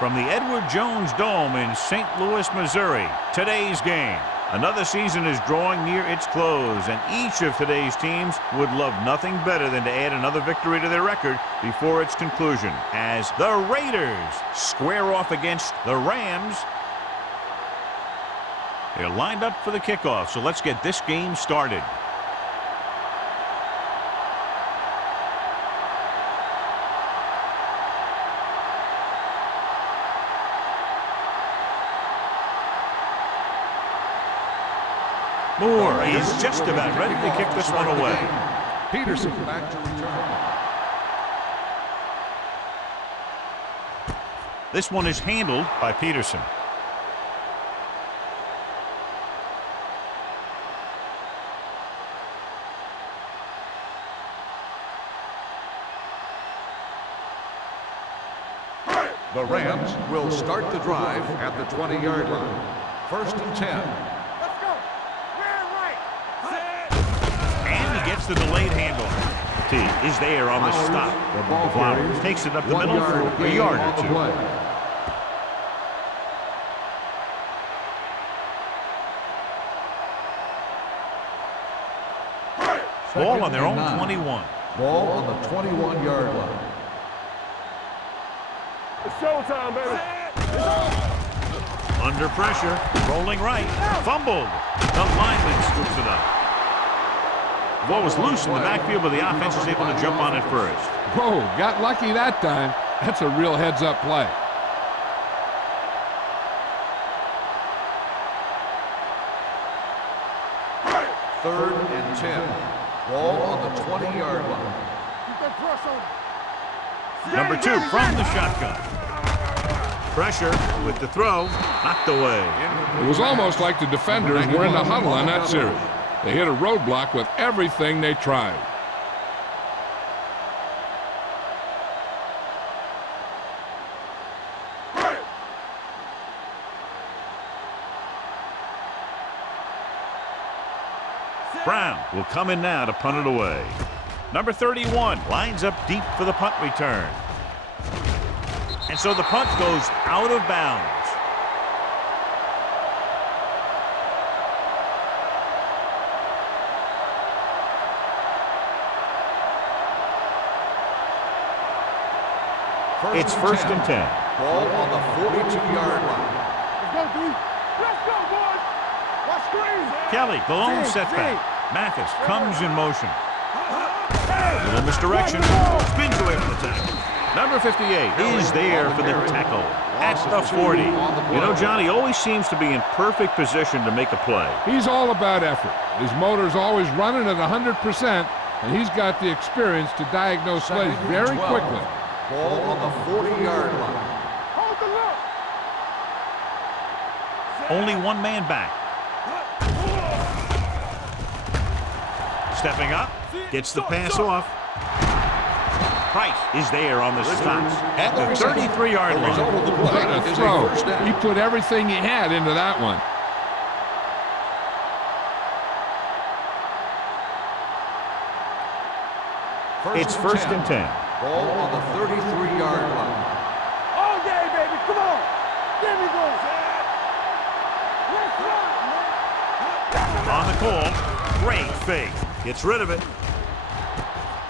From the Edward Jones Dome in St. Louis, Missouri, today's game. Another season is drawing near its close, and each of today's teams would love nothing better than to add another victory to their record before its conclusion, as the Raiders square off against the Rams. They're lined up for the kickoff, so let's get this game started. Moore is just about ready to kick this one away. Peterson back to return. This one is handled by Peterson. The Rams will start the drive at the 20-yard line. 1st and 10. Gets the delayed handle. T is there on the stop. Flowers takes it up the middle for a yard or two. Ball on their own 21. Ball on the 21-yard line. It's showtime, baby. Under pressure, rolling right, fumbled. The lineman scoops it up. Ball was loose in the backfield, but the offense is able to jump on it first. Whoa, got lucky that time. That's a real heads-up play. Third and 10. Ball on the 20-yard line. Number 2 from the shotgun. Pressure with the throw, knocked away. It was almost like the defenders were in the huddle on that series. They hit a roadblock with everything they tried. Brown will come in now to punt it away. Number 31 lines up deep for the punt return. And so the punt goes out of bounds. It's 1st and 10. Ball on the 42-yard line. Let's go, dude. Let's go, boys. Watch screen. Kelly, the lone setback. Mathis comes in motion. A little misdirection. Spins away from the tackle. Number 58 is there for the tackle at the 40. You know, Johnny always seems to be in perfect position to make a play. He's all about effort. His motor's always running at 100%, and he's got the experience to diagnose plays very quickly. Ball on the 40-yard line. Hold the look. Only one man back. Stepping up, gets the pass off. Price is there on the stop at the 33-yard line. What a throw. He put everything he had into that one. It's 1st and 10. Ball on the 33-yard line. All day, baby. Come on. There we go. Let's run, man. On the call, great fake. Gets rid of it.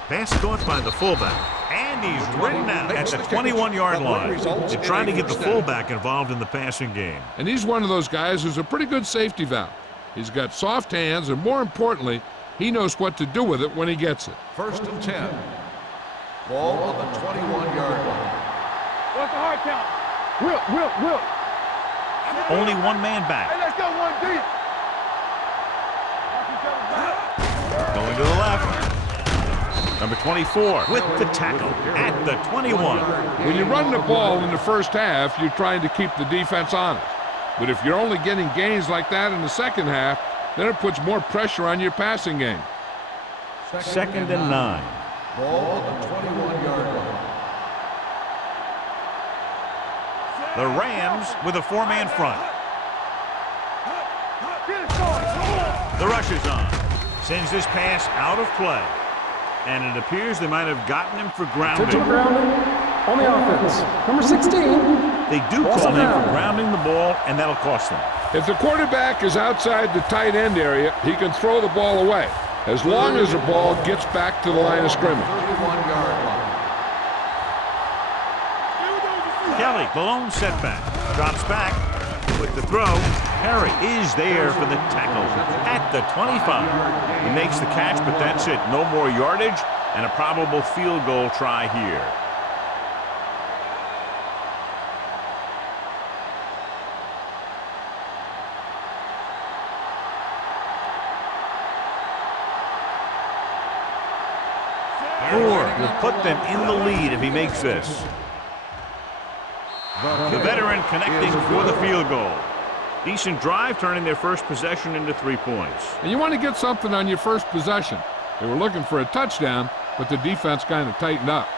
Pass caught by the fullback. And he's ridden out at the 21-yard line. They're trying to get the fullback involved in the passing game. And he's one of those guys who's a pretty good safety valve. He's got soft hands, and more importantly, he knows what to do with it when he gets it. 1st and 10. Ball on the 21-yard line. What's the hard count? Will. Only one man back. Hey, let's go one deep. Going to the left. Number 24 with the tackle at the 21. When you run the ball in the first half, you're trying to keep the defense honest. But if you're only getting gains like that in the second half, then it puts more pressure on your passing game. 2nd and 9. Ball on the 21-yard line. The Rams with a 4-man front. The rush is on. Sends this pass out of play. And it appears they might have gotten him for grounding. Grounding On the offense, number 16. They do call him for grounding the ball, and that'll cost them. If the quarterback is outside the tight end area, he can throw the ball away, as long as the ball gets back to the line of scrimmage. 31-yard line. Kelly, the lone setback. Drops back with the throw. Harry is there for the tackle at the 25. He makes the catch, but that's it. No more yardage and a probable field goal try here. Moore will put them in the lead if he makes this. The veteran connecting for the field goal. Decent drive, turning their first possession into 3 points. And you want to get something on your first possession. They were looking for a touchdown, but the defense kind of tightened up.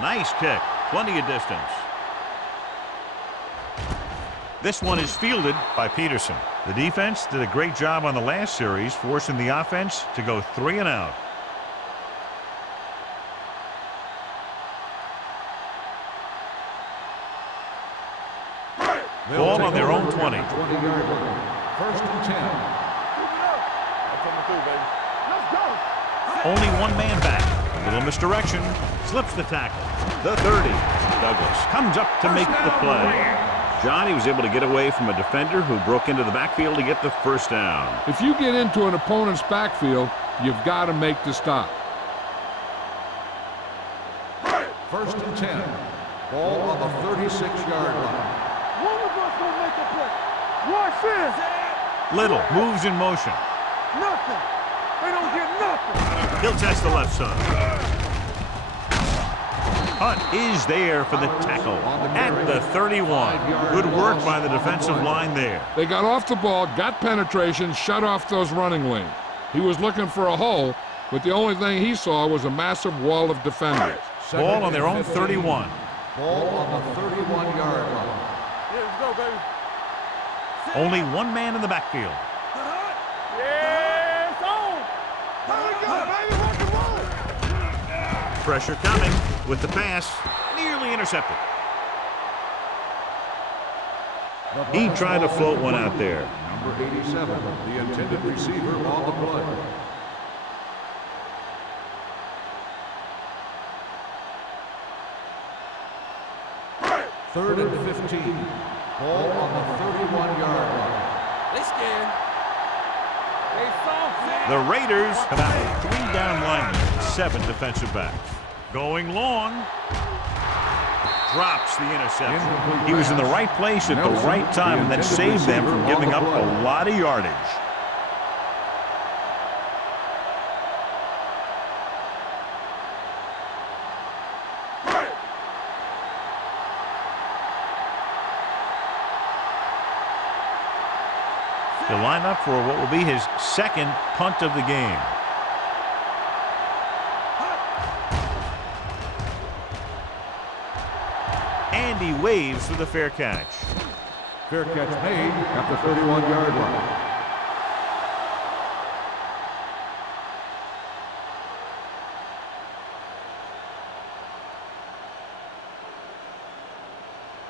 Nice kick. Plenty of distance. This one is fielded by Peterson. The defense did a great job on the last series, forcing the offense to go 3 and out. Ball on their own 20. 20-yard line. First and 10. Only one man back. A little misdirection. Slips the tackle. The 30. Douglas comes up to make the play. Johnny was able to get away from a defender who broke into the backfield to get the first down. If you get into an opponent's backfield, you've got to make the stop. First and 10. Ball on the 36-yard line. One of us will make a play. Watch this. Little moves in motion. Nothing. They don't get nothing. He'll test the left side. Hunt is there for the tackle at the 31. Good work by the defensive line there. They got off the ball, got penetration, shut off those running lanes. He was looking for a hole, but the only thing he saw was a massive wall of defenders. Ball on their own 31. Ball on the 31-yard line. Here we go, baby. Only one man in the backfield. Yeah, it's on. Here we go, baby. Rock and roll. Pressure coming with the pass. Nearly intercepted. He tried to float one out there. Number 87, the intended receiver on the play. Third and 15. Ball on the 31-yard line. They scared. They soft. The Raiders come out with 3 down linemen, 7 defensive backs. Going long. Drops the interception. He was in the right place at the right time, and that saved them from giving up a lot of yardage. He'll line up for what will be his second punt of the game. And he waves for the fair catch. Fair catch made at the 31-yard line.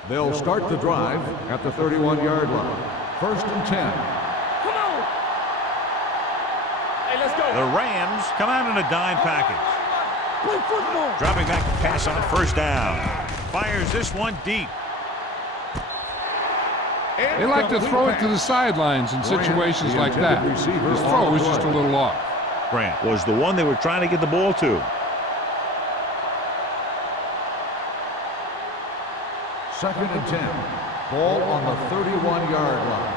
They'll start the drive at the 31-yard line. First and 10. Come on. Hey, let's go. The Rams come out in a dime package. Play football. Dropping back to pass on first down. Fires this one deep. They like to throw it to the sidelines in situations like that. His throw was just a little off. Grant was the one they were trying to get the ball to. Second and 10. Ball on the 31-yard line.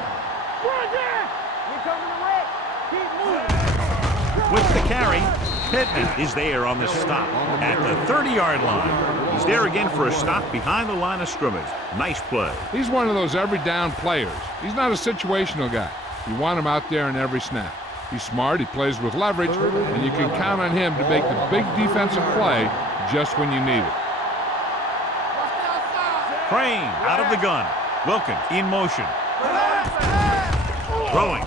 Run down. We coming to wreck. Keep moving. With the carry, Pittman is there on the stop at the 30-yard line. He's there again for a stop behind the line of scrimmage. Nice play. He's one of those every down players. He's not a situational guy. You want him out there in every snap. He's smart, he plays with leverage, and you can count on him to make the big defensive play just when you need it. Crane out of the gun. Wilkins in motion. Throwing.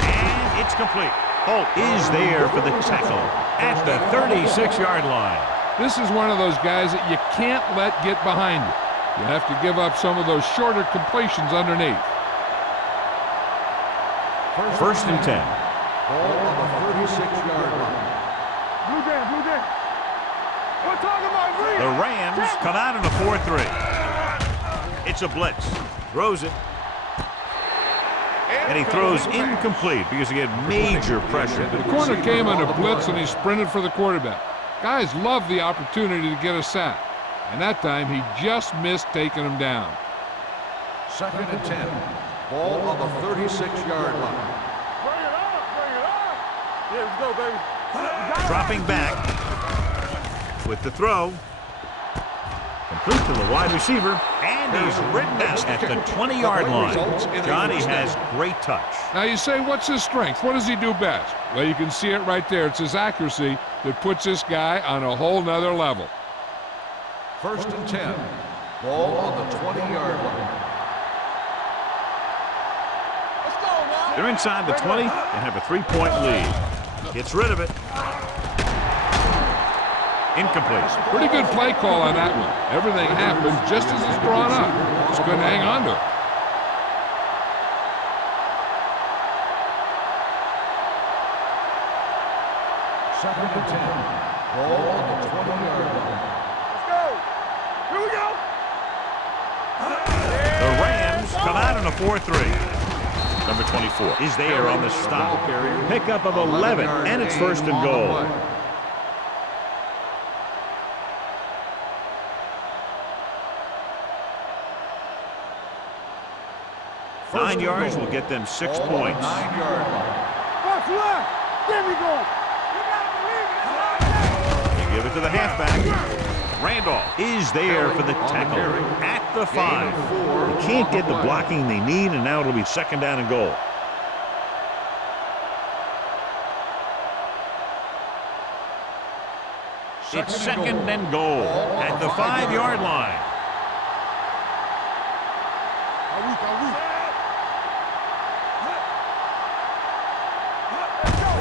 And it's complete. Holt is there for the tackle at the 36-yard line. This is one of those guys that you can't let get behind you. You have to give up some of those shorter completions underneath. First and 10. Ball on the 36-yard line. Blue game, blue game. We're talking about green. The Rams come out in a 4-3. It's a blitz. Throws it. And he throws incomplete because he had major pressure. The corner came on a blitz and he sprinted for the quarterback. Guys love the opportunity to get a sack. And that time he just missed taking him down. Second and 10. Ball on the 36-yard line. Bring it up, bring it up. Yeah, let's go, baby. Dropping back with the throw. Complete to the wide receiver. And he's ridden out at the 20-yard line. Johnny has great touch. Now you say, what's his strength? What does he do best? Well, you can see it right there. It's his accuracy that puts this guy on a whole nother level. First and 10. Ball on the 20-yard line. Let's go, man. They're inside the 20 and have a 3-point lead. Gets rid of it. Incomplete. Pretty good play call on that one. Everything happened just as it's drawn up. Just couldn't hang on to it. Second and 10. Ball on the 20-yard line. Let's go. Here we go. The Rams come out in a 4-3. Number 24 is there on the stop. Pickup of 11, and it's first and goal. First 9 yards and goal. will get them 6 Ball on the points. 1 9-yard line. left. There we go. You gotta believe it. You give it to the halfback. Randolph is there for the tackle at the 5. They can't get the blocking they need, and now it'll be second down and goal. It's second and goal at the 5-yard line.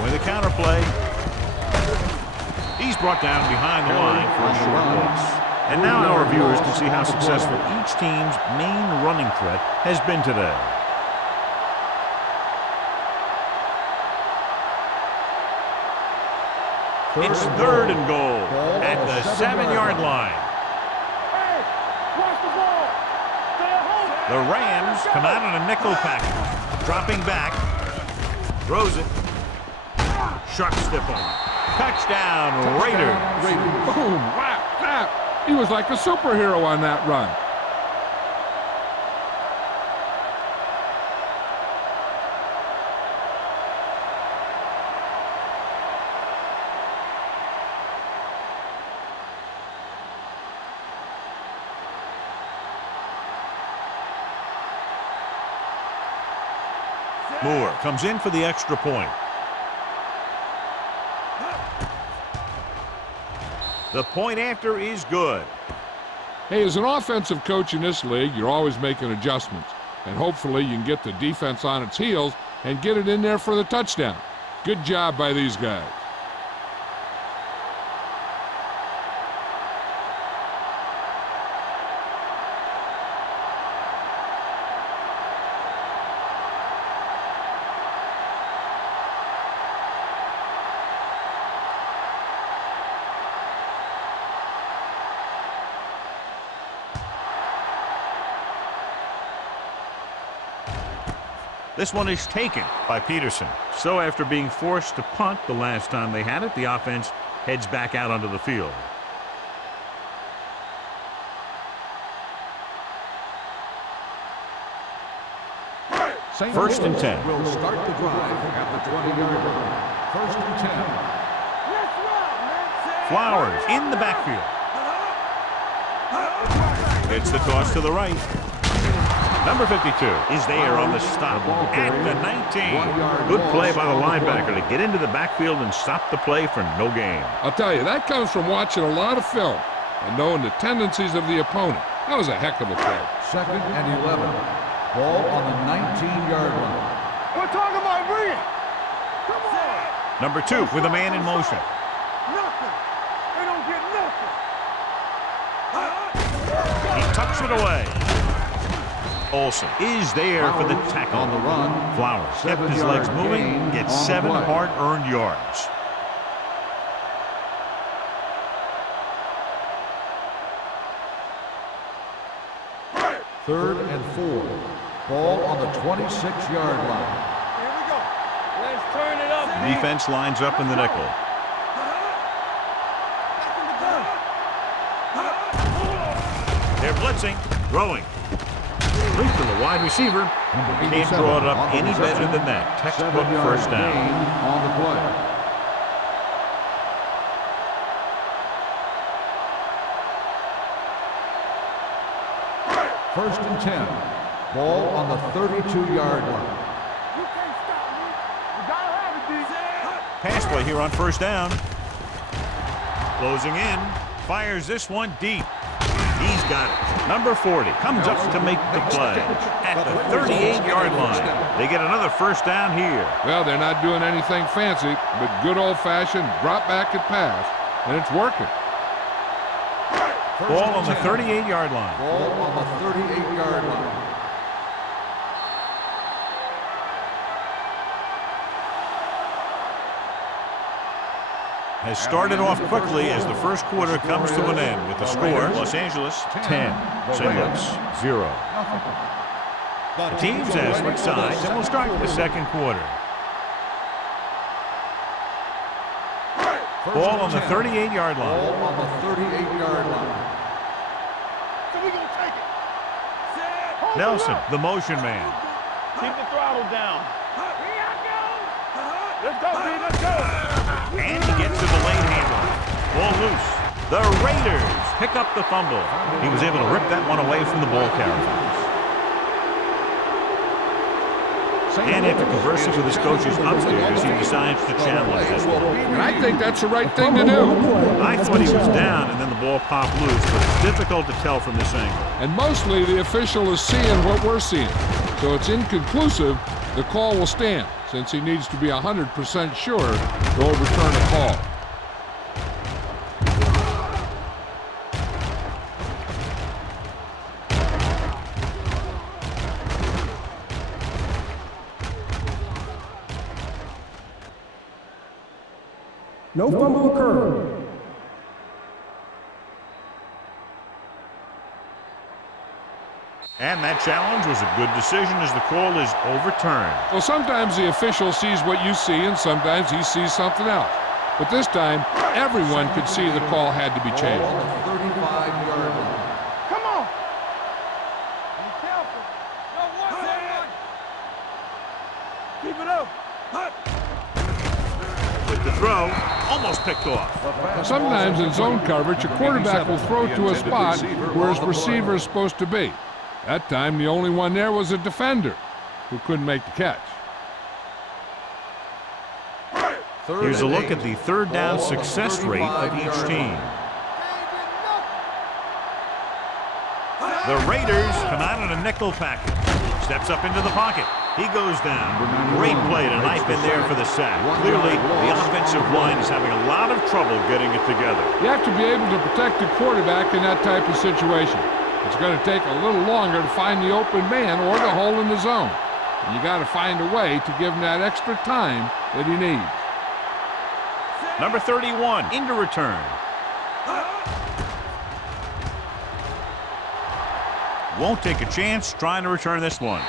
With the counter play. He's brought down behind the line for a short loss. And now our viewers can see how successful each team's main running threat has been today. It's third and goal at the 7-yard line. Hey, watch the ball. Stay home. The Rams come out in a nickel package. Dropping back. Throws it. Sharp stiff on. Touchdown, Raiders. Boom, whap, snap. He was like a superhero on that run. Moore comes in for the extra point. The point after is good. Hey, as an offensive coach in this league, you're always making adjustments. And hopefully you can get the defense on its heels and get it in there for the touchdown. Good job by these guys. This one is taken by Peterson. So after being forced to punt the last time they had it, the offense heads back out onto the field. First and 10. Will start the drive at the 20-yard line. First and 10. Let's run, man. Flowers in the backfield. Gets the toss to the right. Number 52 is there on the stop at the 19. Good play by the linebacker to get into the backfield and stop the play for no gain. I'll tell you, that comes from watching a lot of film and knowing the tendencies of the opponent. That was a heck of a play. 2nd and 11. Ball on the 19-yard line. We're talking about bringing. Come on. Number 2 with a man in motion. Nothing. They don't get nothing. He tucks it away. Olsen is there for the tackle. On the run. Flowers kept his legs moving, gets 7 hard-earned yards. Third and 4. Ball on the 26-yard line. Here we go. Let's turn it up. Defense lines up in the nickel. They're blitzing, throwing. Complete to the wide receiver. Can't draw it up any better than that. Textbook first down. On the play. First and 10. Ball on the 32-yard line. You can't stop me. You gotta have it, DJ. Pass play here on first down. Closing in. Fires this one deep. He's got it. Number 40 comes up to make the play at the 38-yard line. They get another first down here. Well, they're not doing anything fancy, but good old-fashioned drop back and pass, and it's working. Ball on the 38-yard line. Ball on the 38-yard line. Has started off quickly as the first quarter comes to an end with the score Los Angeles 10, St. Louis 0. The teams have switched sides and will start the second quarter. Ball on the 38-yard line. Ball on the 38-yard line. So we gonna take it. Nelson, the motion man. Keep the throttle down. Here I go. Let's go, B. Let's go. And he gets to the lane handle. Ball loose. The Raiders pick up the fumble. He was able to rip that one away from the ball carrier. And after conversing with his coaches upstairs, he decides to challenge this one. And I think that's the right thing to do. I thought he was down, and then the ball popped loose, but it's difficult to tell from this angle. And mostly the official is seeing what we're seeing. So it's inconclusive. The call will stand, since he needs to be 100% sure to overturn a call. No fumble occurred. And that challenge was a good decision as the call is overturned. Well, sometimes the official sees what you see, and sometimes he sees something else. But this time, everyone could see the call had to be changed. Ball on the 35-yard line. Come on. Be careful. No, one. Keep it up. With the throw, almost picked off. Sometimes in zone coverage, a quarterback will throw to a spot where his receiver is supposed to be. That time, the only one there was a defender who couldn't make the catch. Here's a look at the third down success rate of each team. The Raiders come out in a nickel package. Steps up into the pocket. He goes down. Great play to knife in there for the sack. Clearly, the offensive line is having a lot of trouble getting it together. You have to be able to protect the quarterback in that type of situation. It's going to take a little longer to find the open man or the hole in the zone. And you got to find a way to give him that extra time that he needs. Number 31 into return. Won't take a chance trying to return this one.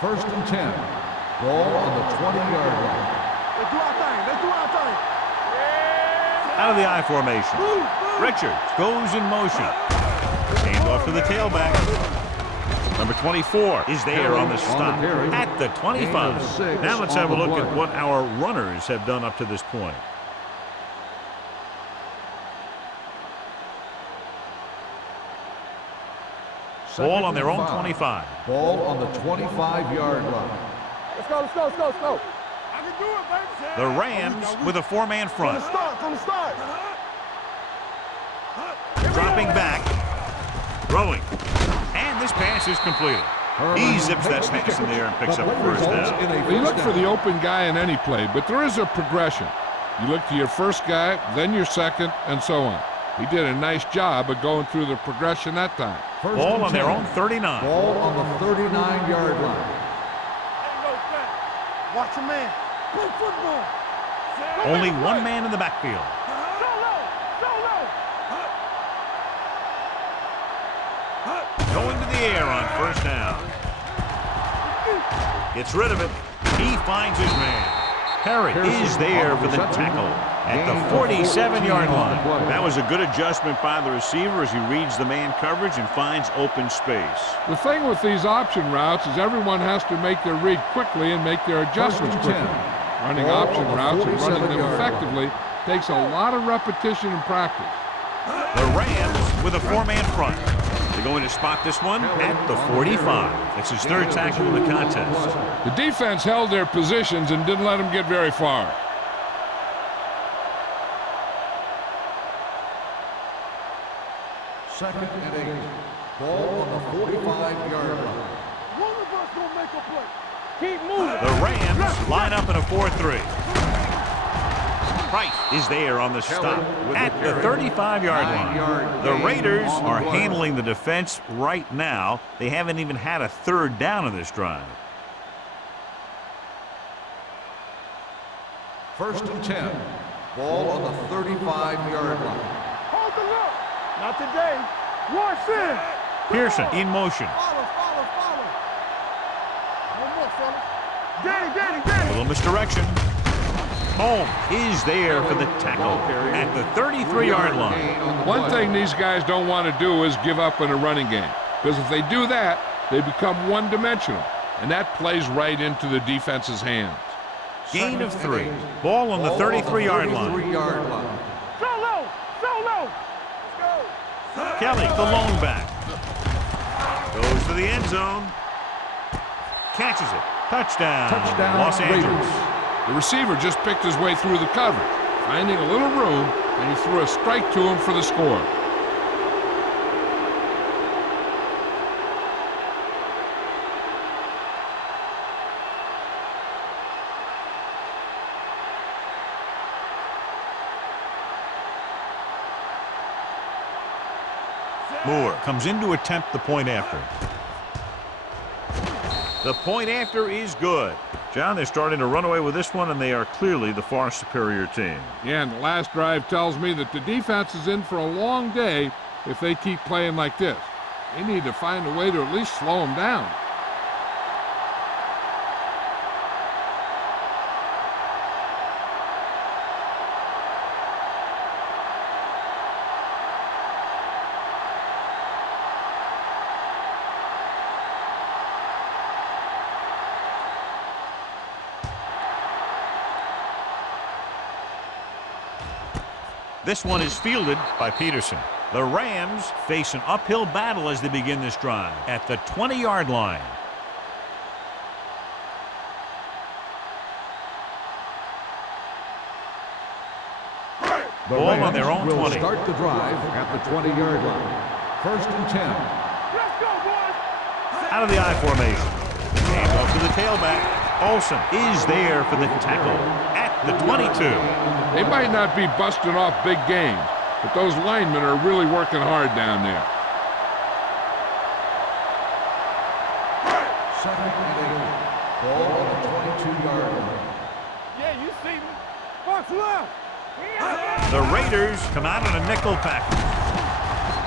First and 10. Ball on the 20-yard line. Let's do our thing. Let's do our thing. Out of the I formation. Richards goes in motion. Hand off to the tailback. Number 24 is there on the stop at the 25. Now let's have a look at what our runners have done up to this point. Ball on their own 25. Ball on the 25-yard line. Let's go, let's go, let's go, let's go. I can do it, baby. The Rams with a four-man front. From the start. Dropping back. Throwing. And this pass is completed. He zips that pass in the air and picks up a first down. Well, you look for the open guy in any play, but there is a progression. You look to your first guy, then your second, and so on. He did a nice job of going through the progression that time. Ball on their own 39. Ball on the 39-yard line. Watch a man. Play football. Only one man in the backfield. Going to the air on first down. Gets rid of it. He finds his man. Perry is there for the tackle at the 47-yard line. That was a good adjustment by the receiver as he reads the man coverage and finds open space. The thing with these option routes is everyone has to make their read quickly and make their adjustments quickly. Running option routes and running them effectively takes a lot of repetition and practice. The Rams with a four-man front. They're going to spot this one at the 45. It's his third tackle in the contest. The defense held their positions and didn't let them get very far. Second and 8. Ball on the 45-yard line. One of us gonna make a play. Keep moving. The Rams line up in a 4-3. Price is there on the stop at the 35-yard line. The Raiders are handling the defense right now. They haven't even had a third down in this drive. First and 10. Ball on the 35-yard line. Hold the look. Not today. Watch in. Pearson in motion. Follow. One more, fella. Danny. A little misdirection. Holmes is there for the tackle at the 33-yard line. One thing these guys don't want to do is give up in a running game, because if they do that, they become one-dimensional, and that plays right into the defense's hands. Gain of 3. Ball on the 33-yard line. Solo. Kelly, the lone back. Goes to the end zone. Catches it. Touchdown. Los Angeles. The receiver just picked his way through the coverage, finding a little room, and he threw a strike to him for the score. Moore comes in to attempt the point after. The point after is good. John, they're starting to run away with this one, and they are clearly the far superior team. Yeah, and the last drive tells me that the defense is in for a long day if they keep playing like this. They need to find a way to at least slow them down. This one is fielded by Peterson. The Rams face an uphill battle as they begin this drive at the 20-yard line. Ball on their own 20. Start the drive at the 20-yard line. First and 10. Let's go, boys. Out of the I formation. Hand off to the tailback. Olsen is there for the tackle at the 22. They might not be busting off big games, but those linemen are really working hard down there. Second and 8. Ball on the 22-yard line. Yeah, you see me. What's left? The Raiders come out in a nickel package.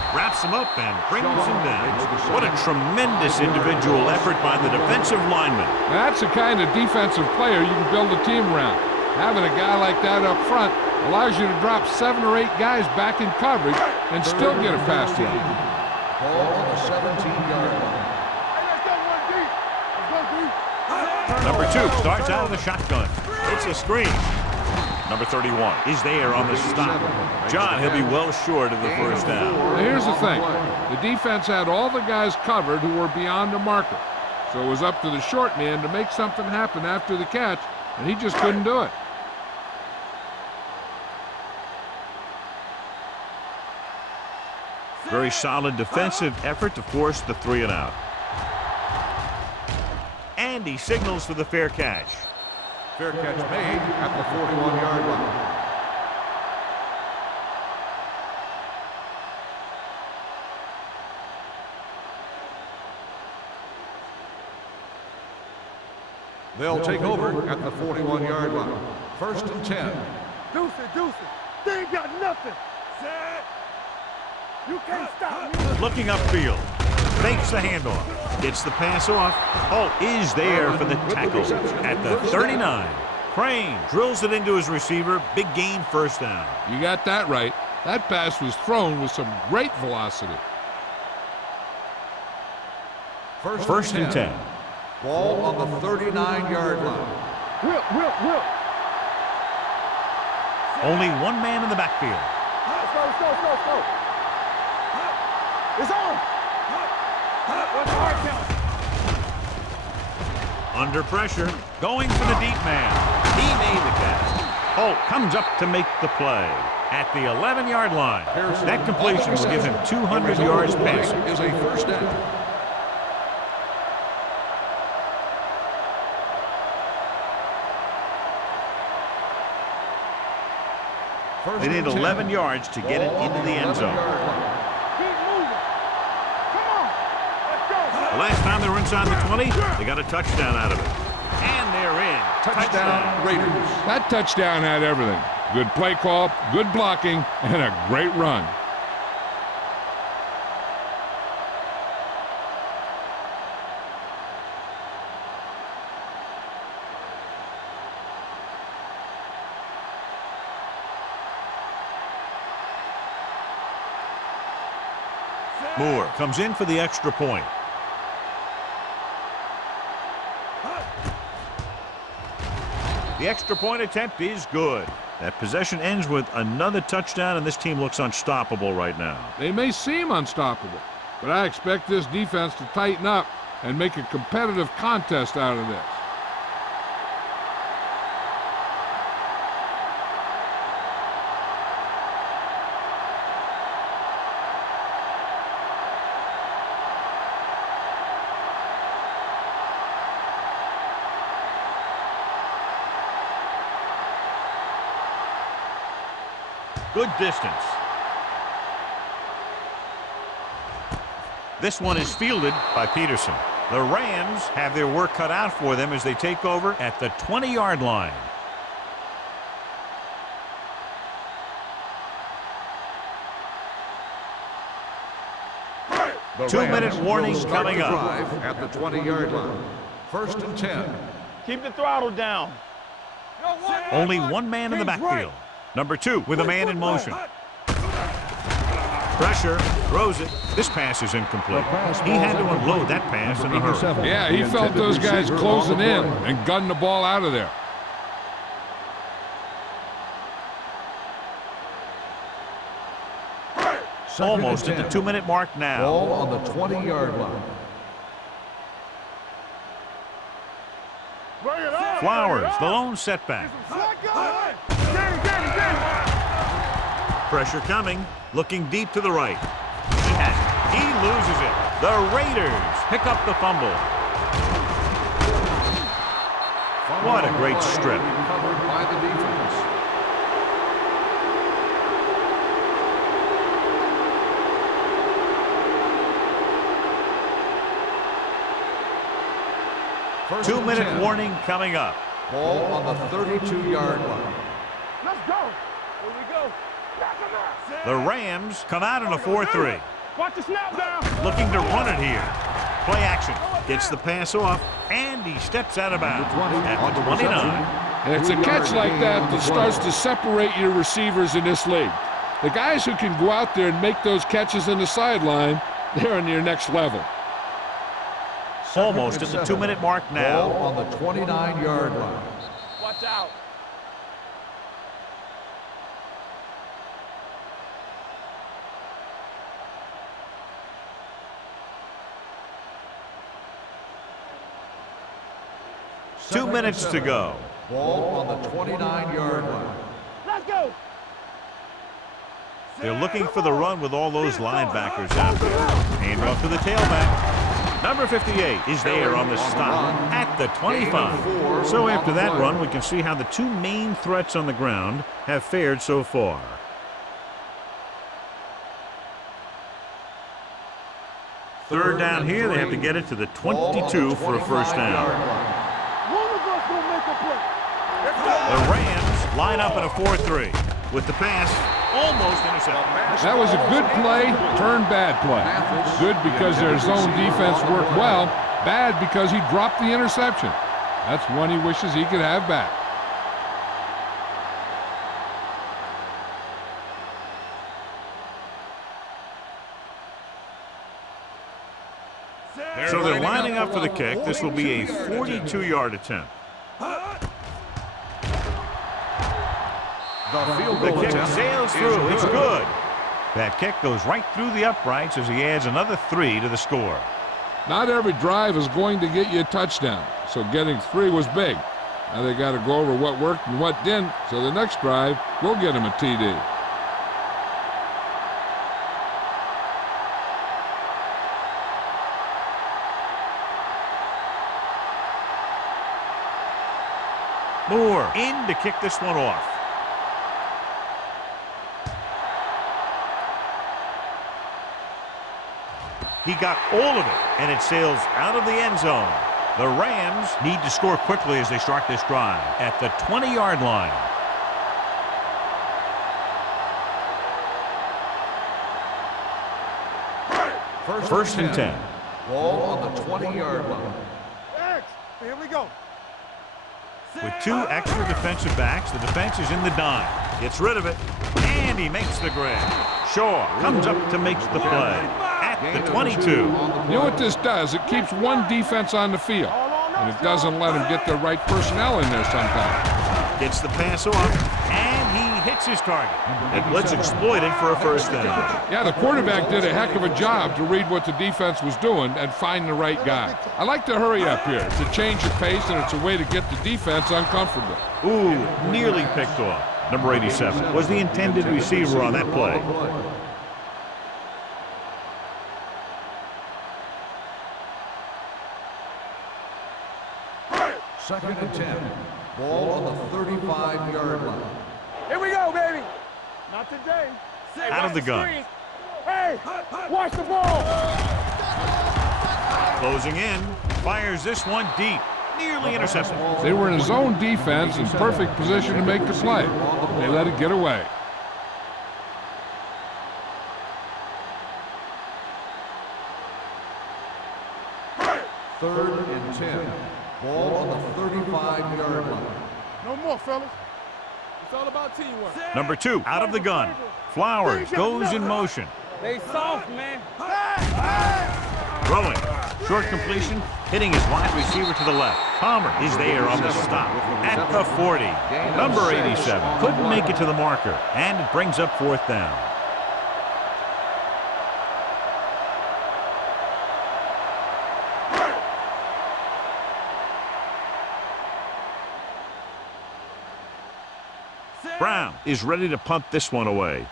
Wraps him up and brings him down. What a tremendous individual effort by the defensive lineman. That's the kind of defensive player you can build a team around. Having a guy like that up front allows you to drop 7 or 8 guys back in coverage and still get a pass rush. Ball on the 17-yard line. Number 2 starts out of the shotgun. It's a screen. Number 31 is there on the stop. John, he'll be well short of the first down. Now, here's the thing. The defense had all the guys covered who were beyond the marker. So it was up to the short man to make something happen after the catch, and he just couldn't do it. Very solid defensive effort to force the 3 and out. And he signals for the fair catch. Fair catch made at the 41-yard line. They'll take over at the 41-yard line. 1st and 10. Deuce it. They ain't got nothing. Set. You can't stop me. Looking upfield. Fakes the handoff. Gets the pass off. Holt is there for the tackle at the 39. Crane drills it into his receiver. Big gain, first down. You got that right. That pass was thrown with some great velocity. 1st and 10. Ball on the 39-yard line. Whip. Only one man in the backfield. Let's go. It's on. What's the hard count? Under pressure, going for the deep man. He made the catch. Holt comes up to make the play at the 11-yard line. That completion will give him 200 yards passing. Is a first down. They need 11 yards to get it into the end zone. Keep moving. Come on. Let's go. The last time they were inside the 20, they got a touchdown out of it. And they're in. Touchdown Raiders. That touchdown had everything. Good play call, good blocking, and a great run. Moore comes in for the extra point. The extra point attempt is good. That possession ends with another touchdown, and this team looks unstoppable right now. They may seem unstoppable, but I expect this defense to tighten up and make a competitive contest out of this. Good distance. This one is fielded by Peterson. The Rams have their work cut out for them as they take over at the 20-yard line. The 2-minute Rams warning will start coming the up. drive at the 20-yard line. 1st and 10. Keep the throttle down. Only one man in the backfield. Number 2 with a man in motion. Pressure, throws it. This pass is incomplete. He had to unload that pass in a hurry. Yeah, he felt those guys closing in and gunned the ball out of there. Almost at the 2-minute mark now. Ball on the 20-yard line. Bring it up. Flowers, the lone setback. Pressure coming, looking deep to the right. He has it. He loses it. The Raiders pick up the fumble. What a great strip. Covered by the defense. First and 2-minute 10. warning coming up. Ball on the 32-yard line. Let's go. Here we go. The Rams come out in a 4-3. Watch the snap down. Looking to run it here. Play action. Gets the pass off, and he steps out of bounds at the 29. And it's a catch like that that starts to separate your receivers in this league. The guys who can go out there and make those catches on the sideline, they're on your next level. Almost at the 2-minute mark now. Ball on the 29-yard line. Watch out. Two minutes to go. Ball on the 29-yard line. Let's go. They're looking for the run with all those linebackers out there. Hand off to the tailback. Number 58 is there on the stop at the 25. So after that run, we can see how the two main threats on the ground have fared so far. Third down here, they have to get it to the 22 for a first down. The Rams line up in a 4-3 with the pass almost intercepted. That was a good play, turned bad play. Good because their zone defense worked well, bad because he dropped the interception. That's one he wishes he could have back. So they're lining up for the kick. This will be a 42-yard attempt. The kick sails through. It's good. That kick goes right through the uprights as he adds another 3 to the score. Not every drive is going to get you a touchdown, so getting 3 was big. Now they got to go over what worked and what didn't, so the next drive will get him a TD. Moore in to kick this one off. He got all of it, and it sails out of the end zone. The Rams need to score quickly as they start this drive at the 20-yard line. First and 10. Ball on the 20-yard line. Here we go. With 2 extra defensive backs, the defense is in the dime. Gets rid of it, and he makes the grab. Shaw comes up to make the play at the 22. You know what this does? It keeps one defense on the field, and it doesn't let them get the right personnel in there sometimes. Gets the pass off, and he hits his target. And blitz exploited for a first down. Yeah, the quarterback did a heck of a job to read what the defense was doing and find the right guy. I like to hurry up here. It's a change of pace, and it's a way to get the defense uncomfortable. Ooh, nearly picked off. Number 87 was the intended receiver on that play. Second and 10. Ball on the 35-yard line. Here we go, baby. Not today. Out of the gun. Hey, watch the ball. Closing in, fires this one deep. Nearly intercepted. They were in a zone defense in perfect position to make the play. They let it get away. Third and 10. Ball on the 35-yard line. No more, fellas. It's all about teamwork. Number 2, out of the gun. Flowers goes in motion. They soft, man. Throwing. Short completion, hitting his wide receiver to the left. Palmer is there on the stop at the 40. Number 87 couldn't make it to the marker, and it brings up fourth down. Brown is ready to punt this one away.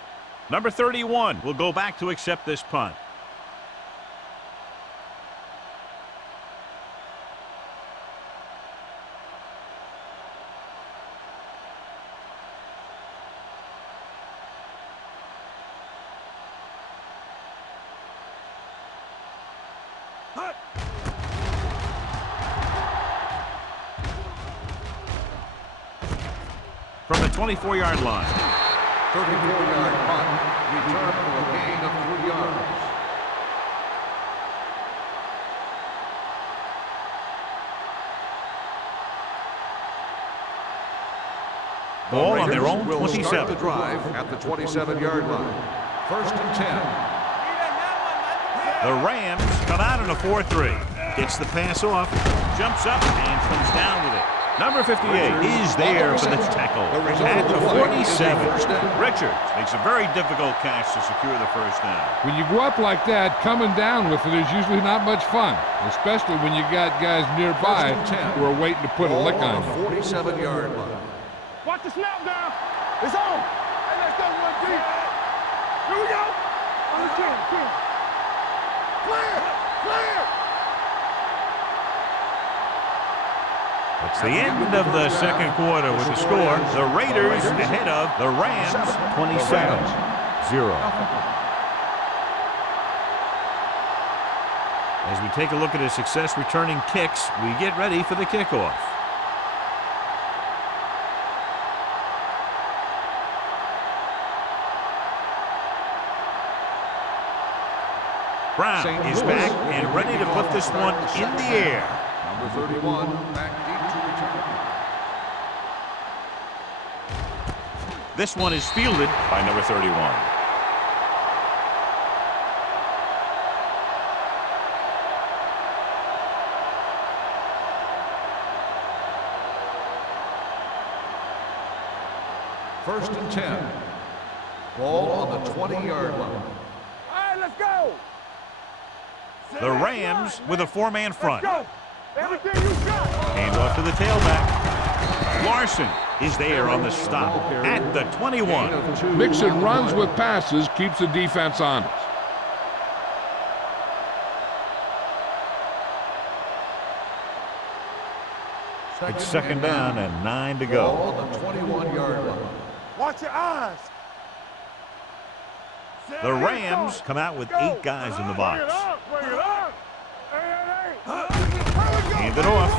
Number 31 will go back to accept this punt. From the 24-yard line. 34-yard punt, return for a gain of 3 yards. Ball on their own will 27. start the drive at the 27-yard line. First and 10. The Rams come out in a 4-3. Gets the pass off, jumps up, and comes down with it. Number 58 is there for the tackle. At the 47, Richards makes a very difficult catch to secure the first down. When you go up like that, coming down with it is usually not much fun, especially when you got guys nearby who are waiting to put a lick on you. 47-yard line. Watch the snap down. It's on. Hey, let's go, 1-3. Here we go. On the 10. Clear. It's the end of the second quarter with the score. The Raiders ahead of the Rams 27-0. As we take a look at his success returning kicks, we get ready for the kickoff. Brown is back and ready to put this one in the air. Number 31, back deep to return. This one is fielded by number 31. First and 10. Ball on the 20-yard line. All right, let's go. The Rams with a four-man front. Go. Everything you got. Hand off to the tailback. Larson is there on the stop at the 21. Mixing runs with passes keeps the defense honest. It's second down and 9 to Ball go. on the 21-yard line. Watch your eyes. The Rams come out with 8 guys in the box. Bring it up. Hey. Hand it off.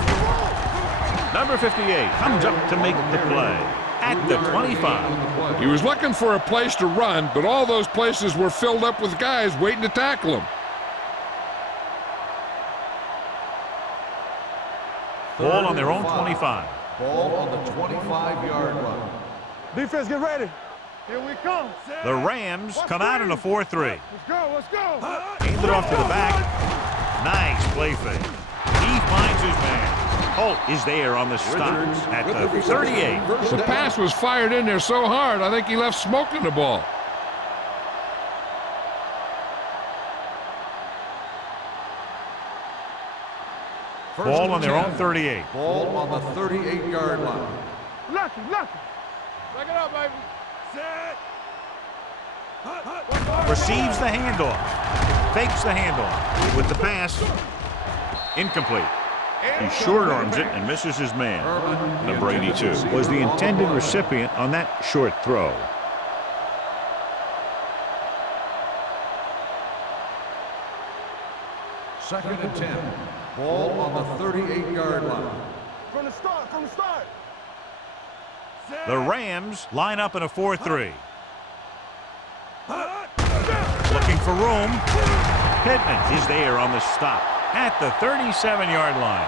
Number 58 comes up to make the play at the 25. He was looking for a place to run, but all those places were filled up with guys waiting to tackle him. Ball on their own 25. Ball on the 25-yard line. Defense, get ready. Here we come. The Rams come out in a 4-3. Let's go. Hand it off to the back. Nice play fake. He finds his man. Holt is there on the stop at the 38. The pass was fired in there so hard, I think he left smoke in the ball. Ball on their own 38. Ball on the 38-yard line. Lucky. Back it up, baby. Set. Receives the handoff. Fakes the handoff. With the pass. Incomplete. He short arms it and misses his man. Number 82 was the intended recipient on that short throw. Second and 10. Ball on the 38-yard line. From the start. The Rams line up in a 4-3. Looking for room. Pittman is there on the stop at the 37-yard line.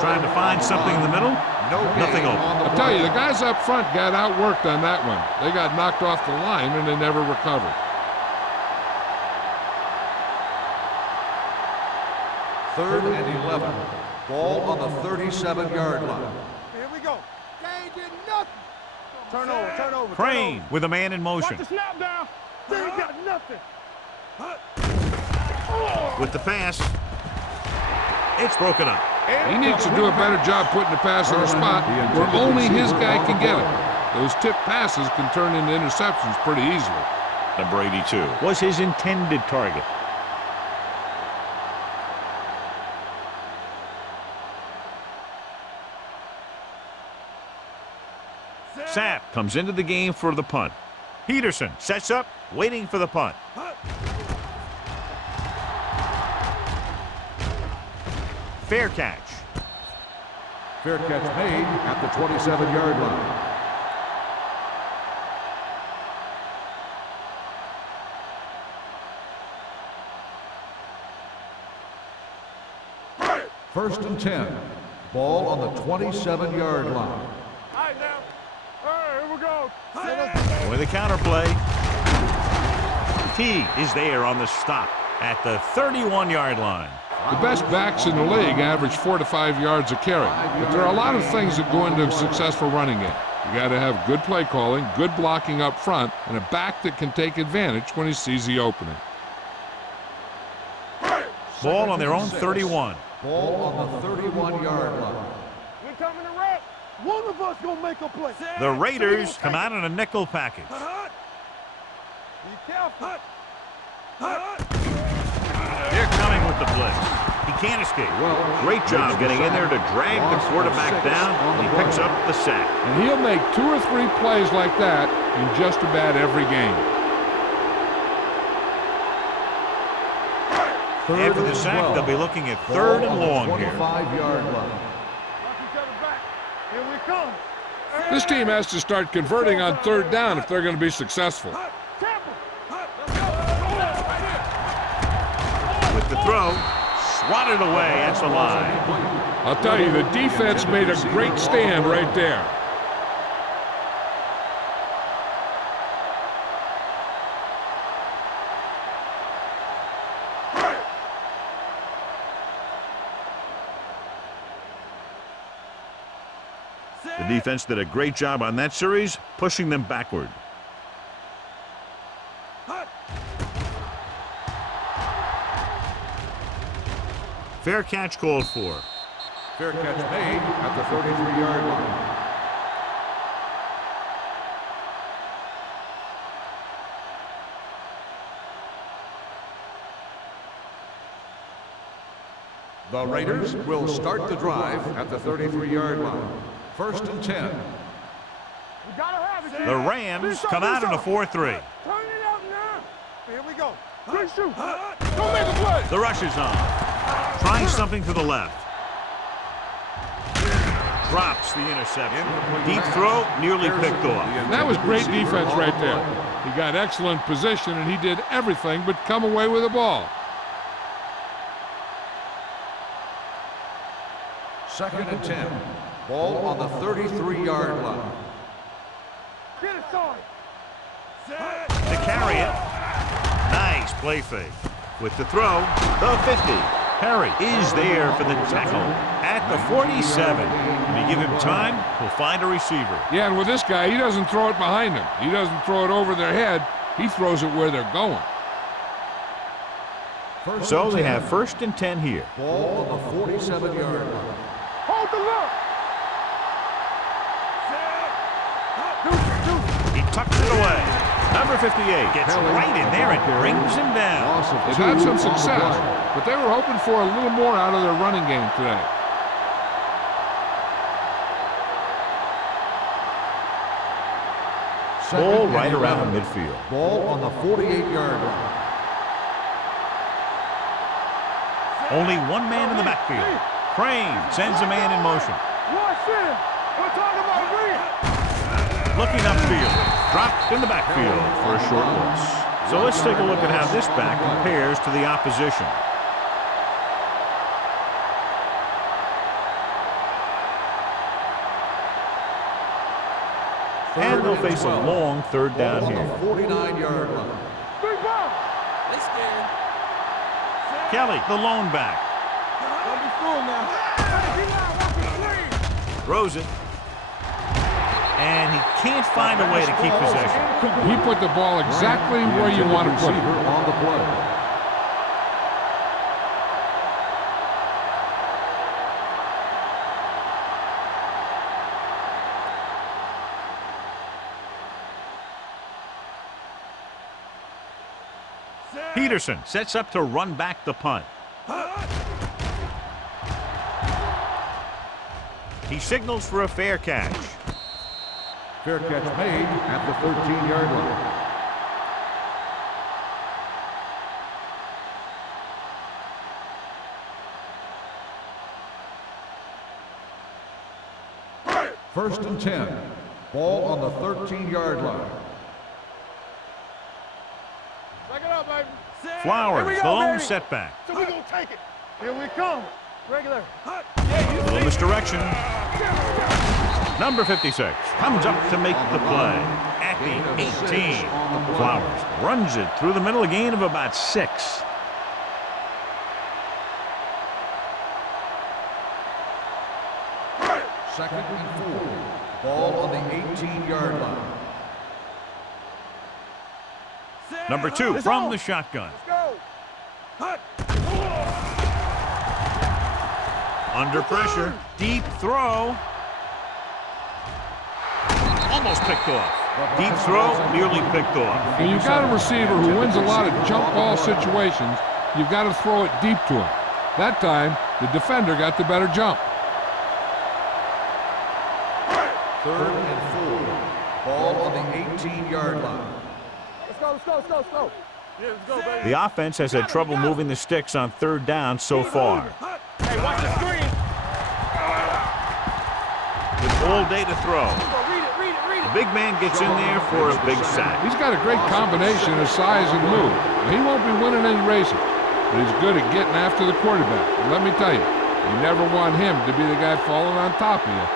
Trying to find something in the middle. Nothing open. I'll tell you, the guys up front got outworked on that one. They got knocked off the line and they never recovered. Third and 11. Ball on the 37-yard line. Here we go. They ain't getting nothing. Turn over. Crane with a man in motion. Watch the snap down. They ain't got nothing. With the pass. It's broken up. He needs to do a better job putting the pass on the spot where only his guy can get it. Those tip passes can turn into interceptions pretty easily. Number 82 was his intended target. Sapp comes into the game for the punt. Peterson sets up, waiting for the punt. Fair catch. Fair catch made at the 27-yard line. First and 10. Ball on the 27-yard line. All right, now. All right, here we go. With the counterplay. T is there on the stop at the 31-yard line. The best backs in the league average 4 to 5 yards a carry. But there are a lot of things that go into a successful running game. You got to have good play calling, good blocking up front, and a back that can take advantage when he sees the opening. Ball on their own 31. Ball on the 31-yard line. We're coming to wreck. One of us gonna make a play. The Raiders come out in a nickel package. Be careful. They're coming with the blitz. He can't escape. Great job getting in there to drag the quarterback down, and he picks up the sack. And he'll make 2 or 3 plays like that in just about every game. After the sack, they'll be looking at 3rd and long here. 25-yard line. Knock each other back. Here we come. This team has to start converting on 3rd down if they're going to be successful. With the throw, swatted away. That's a line. I'll tell you, the defense made a great stand right there. The defense did a great job on that series, pushing them backward. Fair catch called for. Fair catch made at the 33-yard line. The Raiders will start the drive at the 33-yard line. 1st and 10. We gotta have it. The Rams come out in a 4-3. Turn it up now. Here we go. Good shoot. Don't make a play. The rush is on. Trying something to the left. Drops the interception. Deep throw, nearly picked off. That was great defense right there. He got excellent position, and he did everything but come away with the ball. 2nd and 10. Ball on the 33-yard line. Get it started. To carry it. Nice play fake. With the throw, the 50. Perry is there for the tackle at the 47. When you give him time, he'll find a receiver. Yeah, and with this guy, he doesn't throw it behind them. He doesn't throw it over their head. He throws it where they're going. So they have 1st and 10 here. Ball on the 47-yard line. Hold the look. He tucks it away. Number 58 gets right in there and brings him down. They've had some success, but they were hoping for a little more out of their running game today. Ball right around midfield. Ball on the 48-yard line. Only one man in the backfield. Crane sends a man in motion. Watch this. We're talking about real. Looking upfield. Dropped in the backfield for a short loss. So let's take a look at how this back compares to the opposition. And they'll face a long 3rd down here. 49-yard line. Big ball. Kelly, the lone back. Don't be fooled now. Throws it. And he can't find a way to keep possession. He put the ball exactly where you want to put it. On the play. Peterson sets up to run back the punt. He signals for a fair catch. Fair catch made at the 13-yard line. First and 10. Ball on the 13-yard line. Back it up, baby. Flowers, Here we the go, lone baby. setback. So we're going to take it. Here we come. Regular. A little misdirection. Number 56 comes up to make the play at the 18. Flowers runs it through the middle, a gain of about 6. Second and 4. Ball on the 18-yard line. Number 2 from the shotgun. Under pressure, deep throw. Almost picked off. Deep throw, nearly picked off. When you've got a receiver who wins a lot of jump ball situations, you've got to throw it deep to him. That time, the defender got the better jump. Third and 4. Ball on the 18-yard line. Let's go. Yeah, let's go, baby. The offense has had trouble moving the sticks on third down so far. Hey, watch the screen. With all day to throw. Read it. The big man gets in there for a big sack. He's got a great combination of size and move. Now, he won't be winning any races, but he's good at getting after the quarterback. And let me tell you, you never want him to be the guy falling on top of you.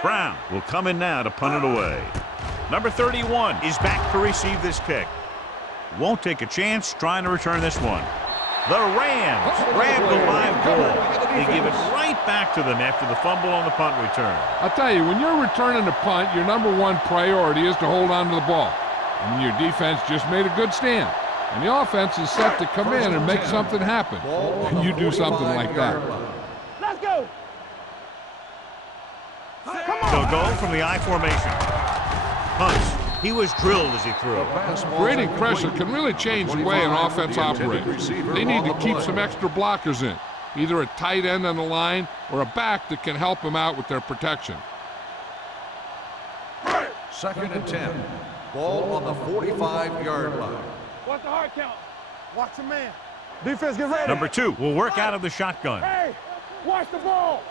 Brown will come in now to punt it away. Number 31 is back to receive this kick. Won't take a chance trying to return this one. The Rams grab the live ball. They give it right back to them after the fumble on the punt return. I'll tell you, when you're returning a punt, your number one priority is to hold on to the ball. And your defense just made a good stand. And the offense is set to come in and make something happen. And you do something like that. Let's go. So goal from the I formation. Punts. He was drilled as he threw. Creating pressure can really change the way an offense operates. They need to keep some extra blockers in, either a tight end on the line or a back that can help them out with their protection. Second and 10. Ball on the 45-yard line. Watch the hard count. Watch the man. Defense, get ready. Number 2 will work out of the shotgun. Hey, watch the ball.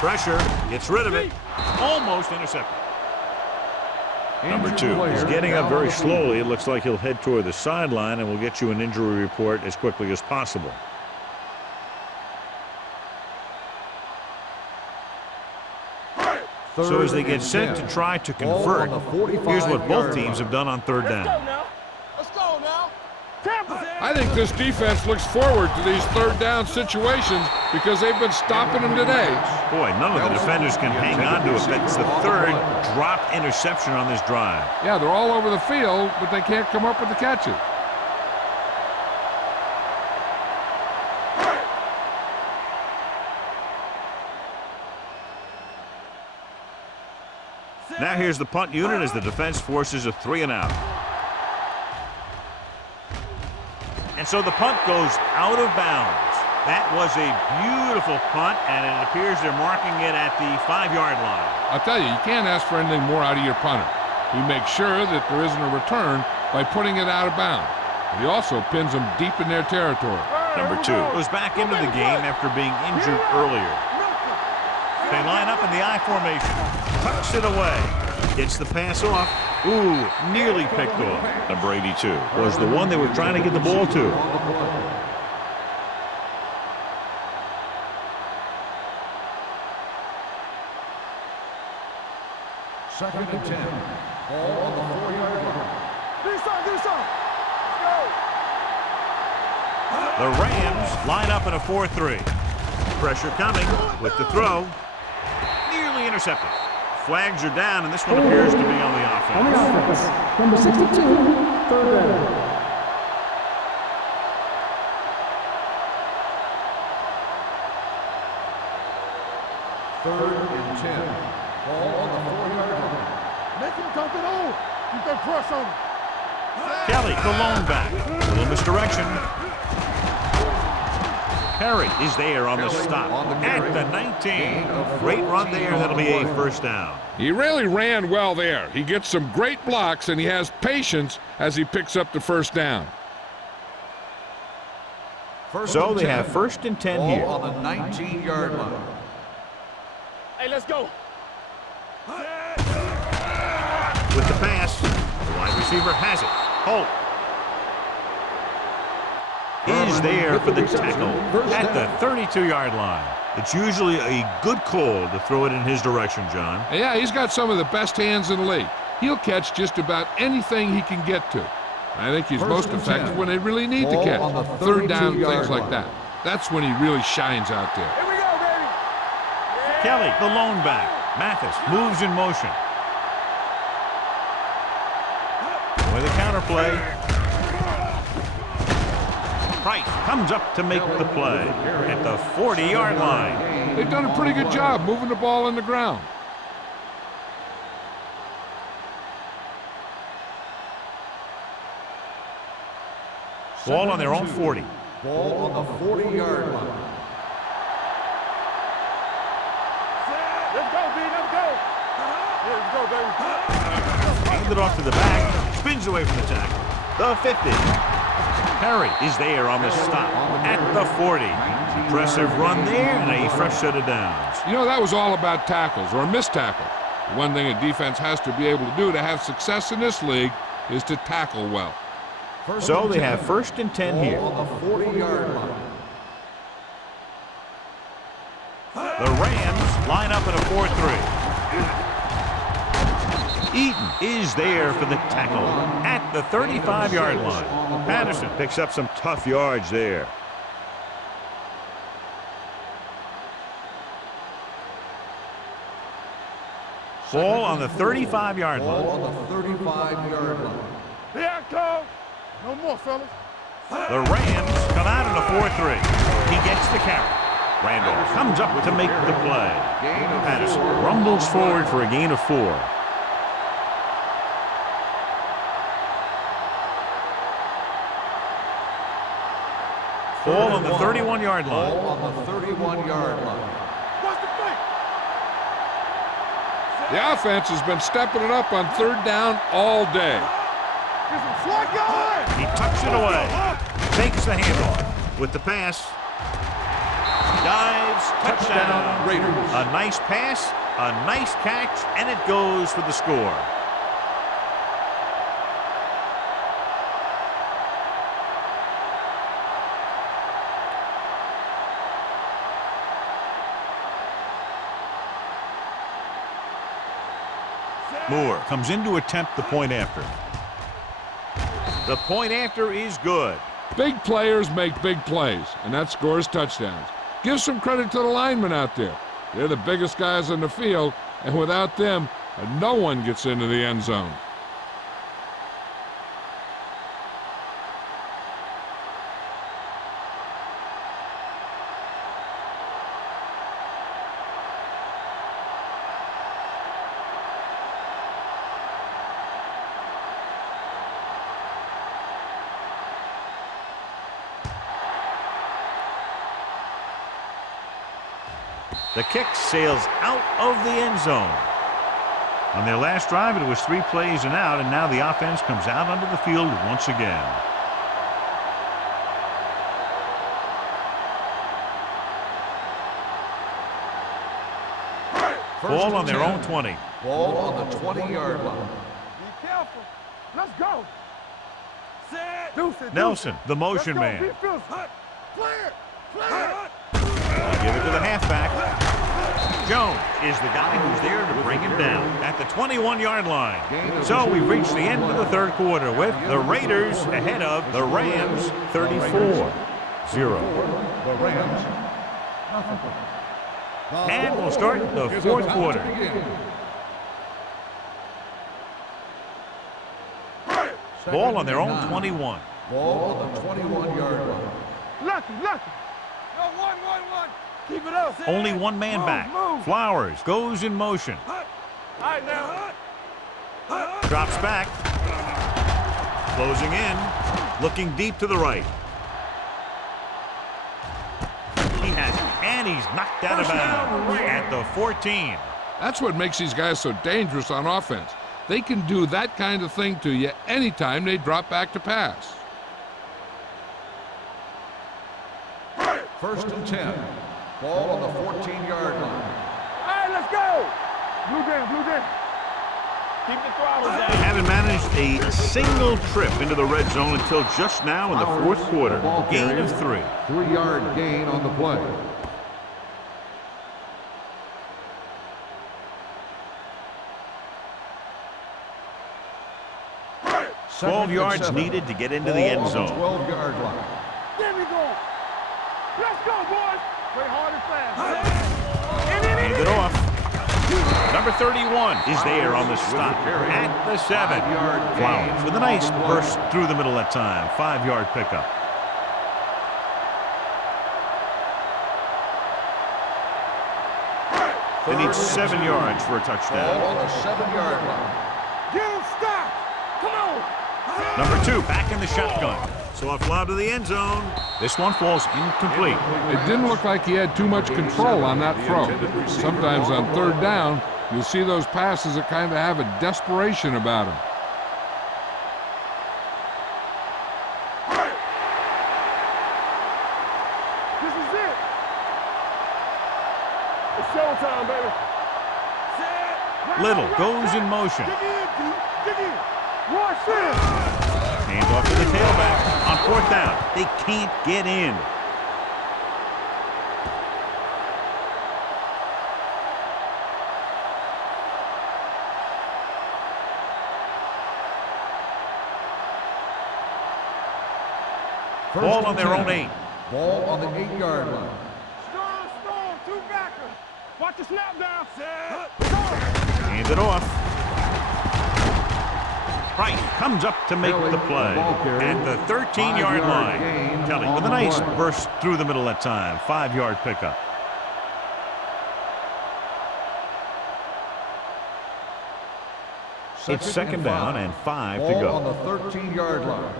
Pressure, gets rid of it, almost intercepted. Number 2 is getting up very slowly. It looks like he'll head toward the sideline, and we'll get you an injury report as quickly as possible. So as they get set to try to convert, here's what both teams have done on third down. Let's go now. I think this defense looks forward to these third down situations because they've been stopping them today. Boy, none of the defenders can hang on to it. That's the third drop interception on this drive. Yeah, they're all over the field, but they can't come up with the catches. Now here's the punt unit as the defense forces a 3 and out. And so the punt goes out of bounds. That was a beautiful punt, and it appears they're marking it at the 5-yard line. I'll tell you, you can't ask for anything more out of your punter. He makes sure that there isn't a return by putting it out of bounds. But he also pins them deep in their territory. Number 2 goes back into the game after being injured earlier. They line up in the I formation. Tucks it away. Gets the pass off. Ooh, nearly picked off. Number 82 was the one they were trying to get the ball to. Second and 10. Ball on the 4-yard line. Do something. Let's go. The Rams line up in a 4-3. Pressure coming with the throw. Nearly intercepted. Flags are down, and this one appears to be on the offense. On the offense, number 62, third down. Third and 10. Ball on the 4-yard line. Make him dump it on. Keep that press on him. Kelly, the lone back. A little misdirection. Perry is there on the stop at the 19. Great run there. That'll be a first down. He really ran well there. He gets some great blocks, and he has patience as he picks up the first down. So they have first and 10 here. Ball on the 19-yard line. Hey, let's go. With the pass, the wide receiver has it. Holt is there for the tackle at the 32-yard line. It's usually a good call to throw it in his direction, John. Yeah, he's got some of the best hands in the league. He'll catch just about anything he can get to. I think he's most effective when they really need to catch. Third down, things like that. That's when he really shines out there. Here we go, baby. Kelly, the lone back. Mathis moves in motion. With a counterplay. Price comes up to make the play at the 40-yard line. They've done a pretty good job moving the ball in the ground. Ball on their own 40. Ball on the 40-yard line. Let's go, B. Let's go. Yeah, let's go, baby. Hands it off to the back. Spins away from the tackle. The 50. Perry is there on the stop at the 40. Impressive run there and a fresh set of downs. You know, that was all about tackles or missed tackle. The one thing a defense has to be able to do to have success in this league is to tackle well. So they have 1st and 10 here. Ball on the 40-yard line. The Rams line up in a 4-3. Eaton is there for the tackle at the 35-yard line. Patterson picks up some tough yards there. Ball on the 35-yard Ball line. on the 35-yard line. Here I come. No more, fellas. The Rams come out in a 4-3. He gets the carry. Randolph comes up to make the play. Patterson rumbles forward for a gain of 4. Ball on the 31-yard line. Ball on the 31-yard line. What's the play? The offense has been stepping it up on 3rd down all day. Get some slot going. He tucks it away. Takes the handoff with the pass. Dives. Touchdown. Raiders. A nice pass, a nice catch, and it goes for the score. Moore comes in to attempt the point after. The point after is good. Big players make big plays, and that scores touchdowns. Give some credit to the linemen out there. They're the biggest guys on the field, and without them, no one gets into the end zone. The kick sails out of the end zone. On their last drive, it was 3 plays and out, and now the offense comes out onto the field once again. Ball on their own 20. Ball on the 20-yard line. Be careful. Let's go. Set. Deuce it, Nelson, deuce it. the motion Let's go. man. Defense. Clear. Clear. Give it to the halfback. Jones is the guy who's there to bring him down at the 21-yard line. So we've reached the end of the 3rd quarter with the Raiders ahead of the Rams 34-0. The Rams. And we'll start the 4th quarter. Ball on their own 21. Ball on the 21-yard line. Lucky. Go 1-1-1. Keep it up. Only one man back. Move. Flowers goes in motion. All right, now. Drops back. Closing in. Looking deep to the right. He has it, and he's knocked out of bounds at the 14. That's what makes these guys so dangerous on offense. They can do that kind of thing to you anytime they drop back to pass. 1st and 10. Ball on the 14-yard line. All right, let's go. Blue down. Keep the throttle down. They haven't managed a single trip into the red zone until just now in the 4th quarter. Gain of 3. 3-yard gain on the play. 12 yards needed to get into the end zone. 12-yard line. There we go. Let's go, boys. Play hard and fast. Hand it off. Number 31 is there on the stop at the 7. Flowers with a nice burst through the middle that time. 5-yard pickup. They need 7 yards for a Ball touchdown. on the 7-yard line. Get him stopped. Come on. Number 2 back in the shotgun. Soft lob to the end zone. This one falls incomplete. It didn't look like he had too much control on that throw. Sometimes on third down, you'll see those passes that kind of have a desperation about them. This is it. It's showtime, baby. Little goes in motion. Dig in, D. Dig in. Watch this. Hand off to the tailback. On 4th down, they can't get in. Ball on their own 8. Ball on the 8-yard line. Storm, 2 backers. Watch the snap down. Hand it off. Price comes up to make the play at the 13-yard line. Kelly with a nice burst through the middle that time. 5-yard pickup. It's 2nd down and 5 to Ball on go. the 13-yard line.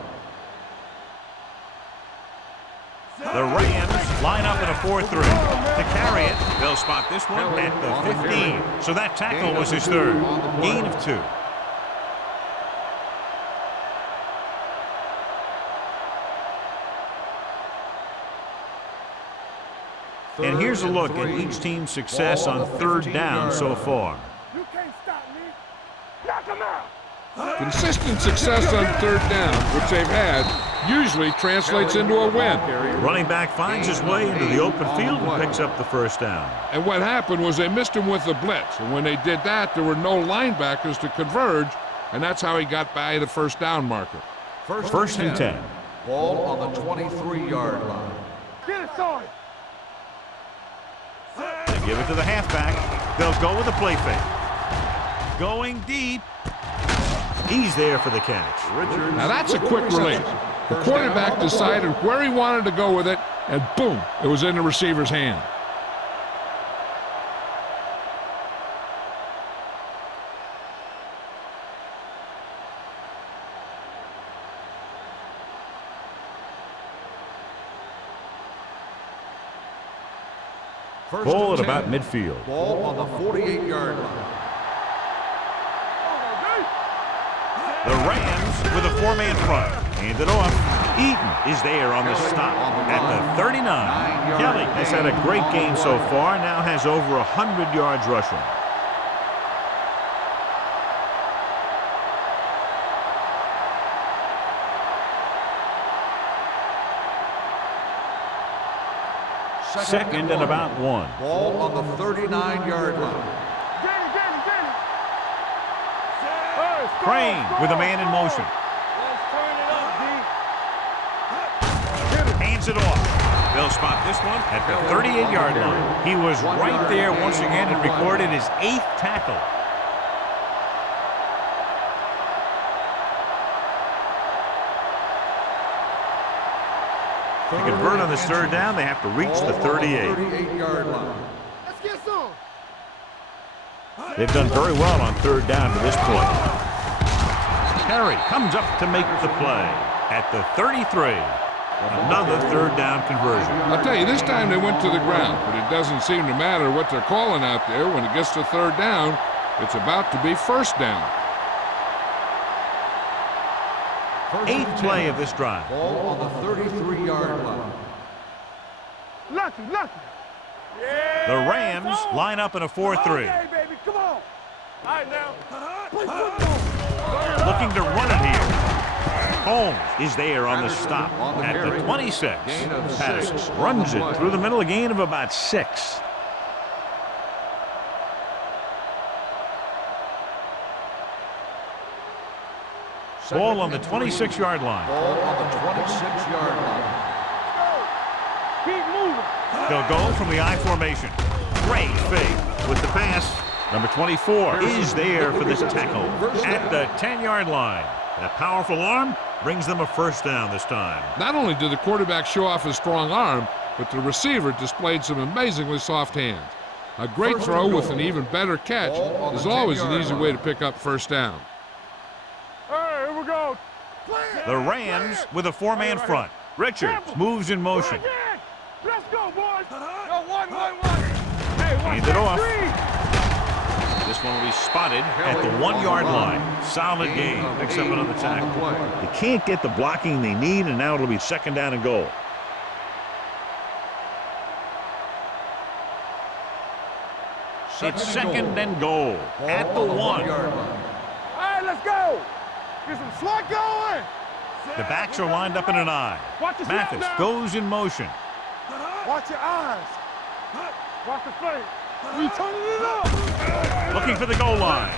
The Rams line up in a 4-3. To carry it, they'll spot this one at the 15. So that tackle was his 3rd. Gain of 2. And here's a look at each team's success on 3rd down so far. You can't stop me. Knock him out. Consistent success on third down, which they've had, usually translates into a win. Running back finds his way into the open field and picks up the 1st down. And what happened was they missed him with the blitz. And when they did that, there were no linebackers to converge, and that's how he got by the 1st down marker. 1st and 10. Ball on the 23-yard line. Get it started. They give it to the halfback. They'll go with a play fake. Going deep. He's there for the catch. Now that's a quick release. The quarterback decided where he wanted to go with it, and boom, it was in the receiver's hand. Ball at about midfield. Ball on the 48-yard line. The Rams with a 4-man front. Hand it off. Eaton is there on the stop at the 39. Kelly has had a great game so far, now has over 100 yards rushing. Second and about 1. Ball on the 39-yard line. Crane with a man in motion. Let's turn it up, D. Hands it off. They'll spot this one at the 38-yard line. He was right there once again and recorded his 8th tackle. To convert on this 3rd down, they have to reach the 38. 38-yard line. Let's get some. They've done very well on 3rd down to this point. Terry comes up to make the play at the 33. Another 3rd down conversion. I'll tell you, this time they went to the ground, but it doesn't seem to matter what they're calling out there. When it gets to 3rd down, it's about to be 1st down. 8th play of this drive. Ball on the 33-yard line. Lucky. Yeah. The Rams line up in a 4-3. Okay, baby, come on. All right, now. Play football. Looking to run it here. Holmes is there on the stop at the 26. Patterson runs it through the middle, a gain of about 6. Ball on the 26-yard line. Ball on the 26-yard line. Keep moving. They'll go from the I formation. Great fake with the pass. Number 24 is there for this tackle at the 10-yard line. That powerful arm brings them a first down this time. Not only did the quarterback show off his strong arm, but the receiver displayed some amazingly soft hands. A great throw with an even better catch is always an easy way to pick up first down. Hey, here we go. The Rams with a four-man front. Richards moves in motion. Let's go, boys. Go, one. Hey, watch Hand it off. that This one will be spotted at the 1-yard line. Solid gain. Picks up another tackle. They can't get the blocking they need, and now it'll be second down and goal. It's second and goal at the 1. All right, let's go. Get some slot going. The backs are lined up in an I. Watch your snap Mathis now. goes in motion. Watch your eyes. Watch the fake. We turning it up. Looking for the goal line.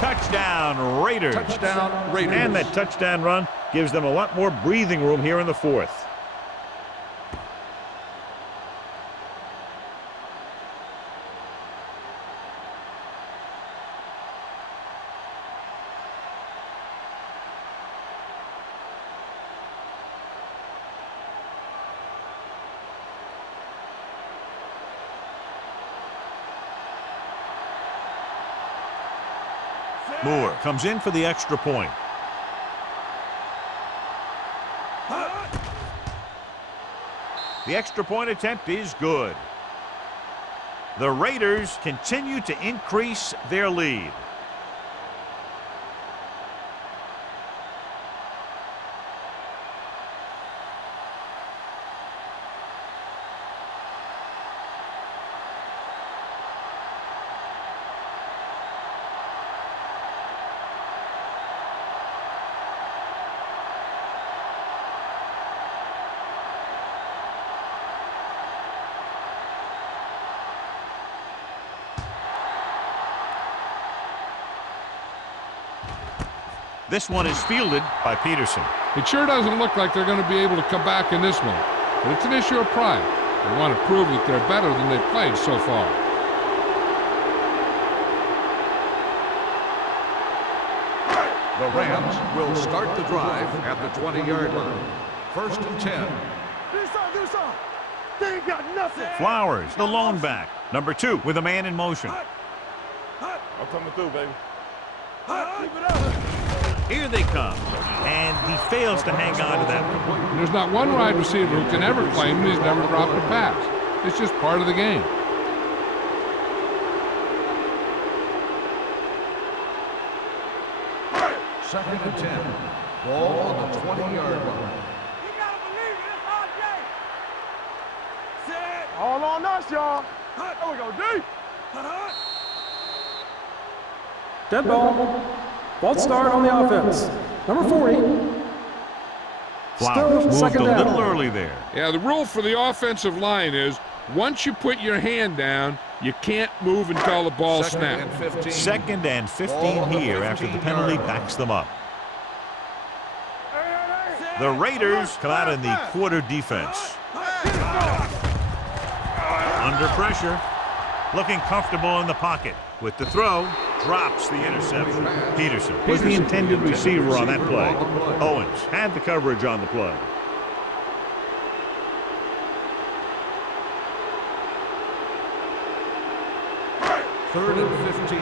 Touchdown, Raiders. Touchdown, Raiders. And that touchdown run gives them a lot more breathing room here in the fourth. Moore comes in for the extra point. The extra point attempt is good. The Raiders continue to increase their lead. This one is fielded by Peterson. It sure doesn't look like they're going to be able to come back in this one, but it's an issue of pride. They want to prove that they're better than they've played so far. The Rams will start the drive at the 20-yard line. First and 10. Do something. They ain't got nothing. Flowers, the lone back. Number 2 with a man in motion. I'm coming through, baby. Keep it up. Here they come. And he fails to hang on to that one. And there's not one wide receiver who can ever claim that he's never dropped a pass. It's just part of the game. Second and 10. Ball on the 20-yard line. You gotta believe it. It's our game. Set. All on us, y'all. There we go, D. Dead ball. False start on the offense. Number 40. Flowers Still moved second a down. little early there. Yeah, the rule for the offensive line is once you put your hand down, you can't move until the ball snaps. Second and 15 here after the penalty backs them up. The Raiders come out in the quarter defense. Under pressure. Looking comfortable in the pocket. With the throw, drops the interception. Peterson was the intended receiver on that play. Owens had the coverage on the play. Third and 15.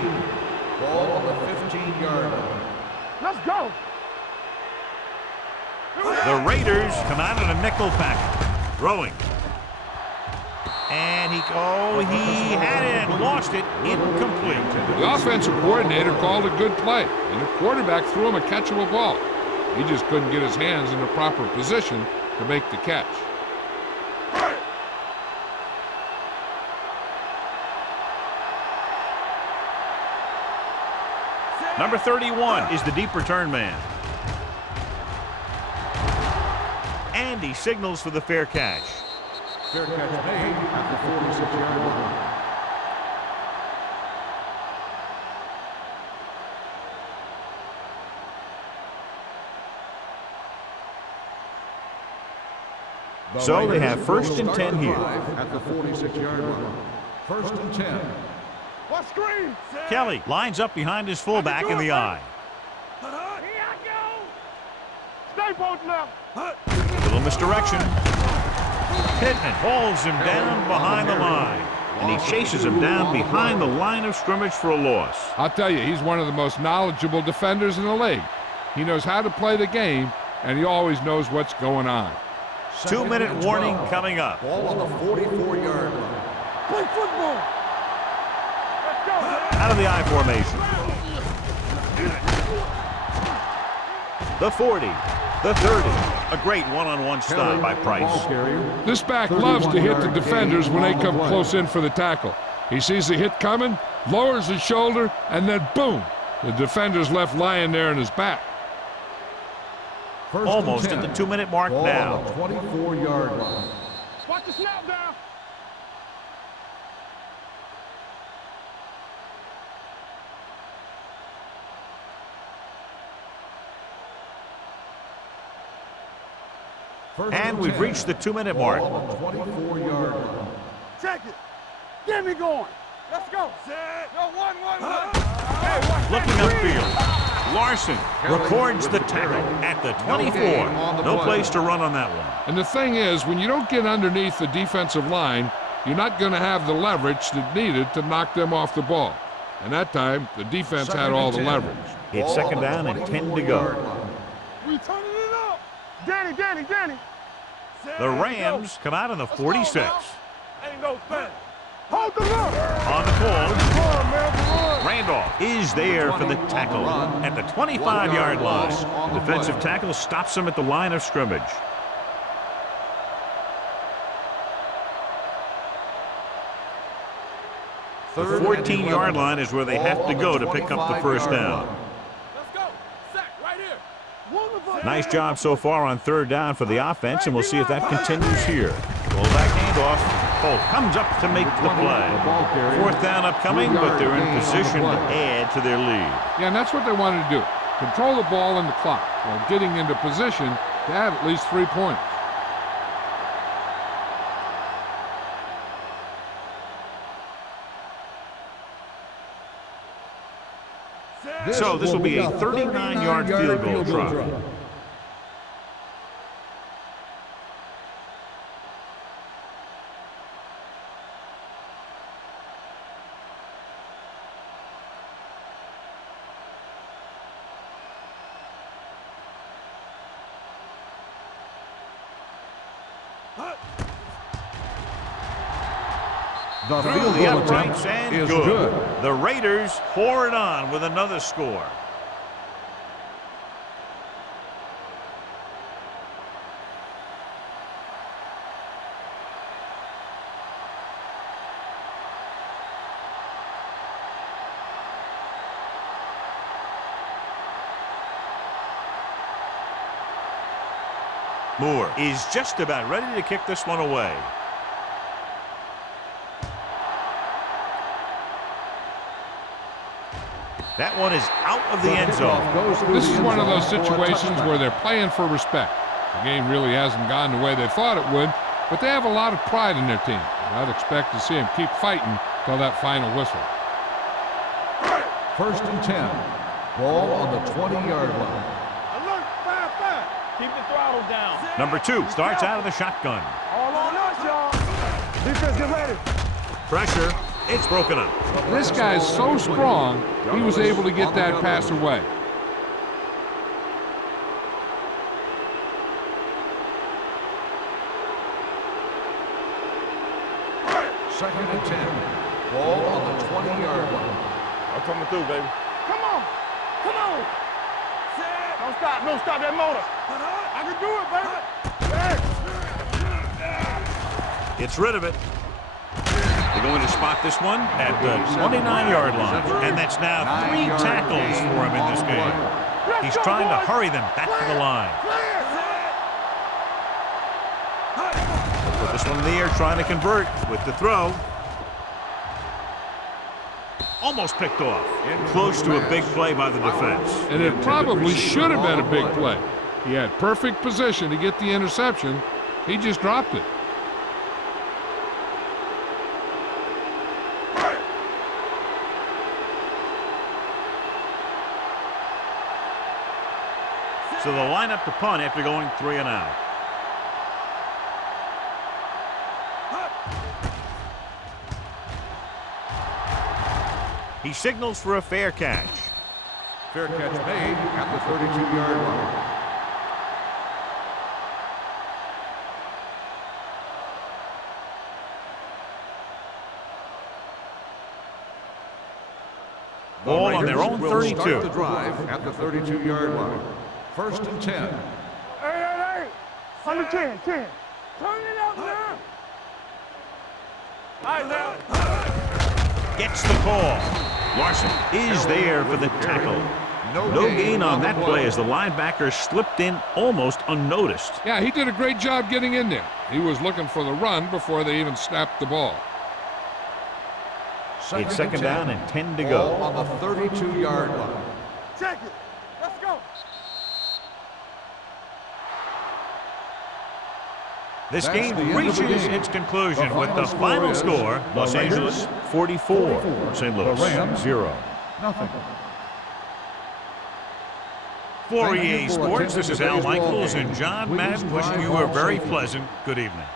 Ball on the 15-yard line. Let's go. The Raiders come out in a nickel package. Throwing. And he had it and lost it. Incomplete. The offensive coordinator called a good play, and the quarterback threw him a catchable ball. He just couldn't get his hands in the proper position to make the catch. Number 31 is the deep return man. And he signals for the fair catch. Fair catch made at the 46-yard line. So they have first and 10 here. At the 46-yard line. First and 10. What screen? Kelly lines up behind his fullback in the eye. Here I go. Stay both left. Little misdirection. Pittman holds him down behind the line. And he chases him down behind the line of scrimmage for a loss. I'll tell you, he's one of the most knowledgeable defenders in the league. He knows how to play the game, and he always knows what's going on. 2-minute warning coming up. Ball on the 44-yard line. Play football. Let's go. Out of the I formation. The 40, the 30. A great one-on-one stop by Price. This back loves to hit the defenders when they come close in for the tackle. He sees the hit coming, lowers his shoulder, and then boom, the defender's left lying there in his back. Almost at the 2-minute mark now. 24-yard line. Watch the snap down. And we've reached the 2-minute mark. 24-yard line. Check it. Get me going. Let's go. Yo, one. Hey, watch Looking that upfield. Larson records the tackle at the 24. No place to run on that one. And the thing is, when you don't get underneath the defensive line, you're not going to have the leverage that's needed to knock them off the ball. And that time, the defense had all the leverage. It's second down and 10 to go. We turning it up. Danny. The Rams come out on the 46. Ain't no thing. Hold the look. On the call, Come on, man. Randolph is there for the tackle at the 25-yard line. The defensive tackle stops him at the line of scrimmage. The 14-yard line is where they have to go to pick up the first down. Let's go. Sack right here. Wonderful. Nice job so far on third down for the offense, and we'll see if that continues here. Fullback handoff. Holt comes up to make the play. Fourth down upcoming, but they're in position to add to their lead. Yeah, and that's what they wanted to do. Control the ball and the clock while getting into position to add at least 3 points. So this will be a 39-yard field goal try. The Through field the goal uprights attempt and is good. good. The Raiders pour it on with another score. Moore is just about ready to kick this one away. That one is out of the end zone. This is one of those situations where they're playing for respect. The game really hasn't gone the way they thought it would, but they have a lot of pride in their team. I'd expect to see them keep fighting till that final whistle. First and 10. Ball on the 20-yard line. Alert, 5-5. Keep the throttle down. Number 2 starts out of the shotgun. All on us, y'all. Defense, get ready. Pressure. It's broken up. This guy's so strong, he was able to get that pass away. Second and 10. Ball on the 20-yard line. I'm coming through, baby. Come on. Don't stop that motor. I can do it, baby. It's rid of it. They're going to spot this one at the 29-yard line. And that's now 3 tackles for him in this game. He's trying to hurry them back to the line. Put this one in the air, trying to convert with the throw. Almost picked off. Close to a big play by the defense. And it probably should have been a big play. He had perfect position to get the interception, He just dropped it. So the lineup to punt after going 3 and out. He signals for a fair catch. Fair catch made at the 32-yard line. Ball on their own will 32. Start the drive at the 32-yard line. First and 10. Hey. Under 10. Turn it out now. All right, now. Gets the call. Larson is there for the tackle. No gain on that play as the linebacker slipped in almost unnoticed. Yeah, he did a great job getting in there. He was looking for the run before they even snapped the ball. It's second down and 10 to Ball go. on the 32-yard line. Check it. Let's go. This That's game the end of the reaches game. its conclusion The with the final score, Los Angeles 44, St. The Louis Rams 0. Nothing. For Thank you EA for Sports, attending this is Al today's ball Michaels game. and John Please Madden wishing drive you a home very safely. pleasant good evening.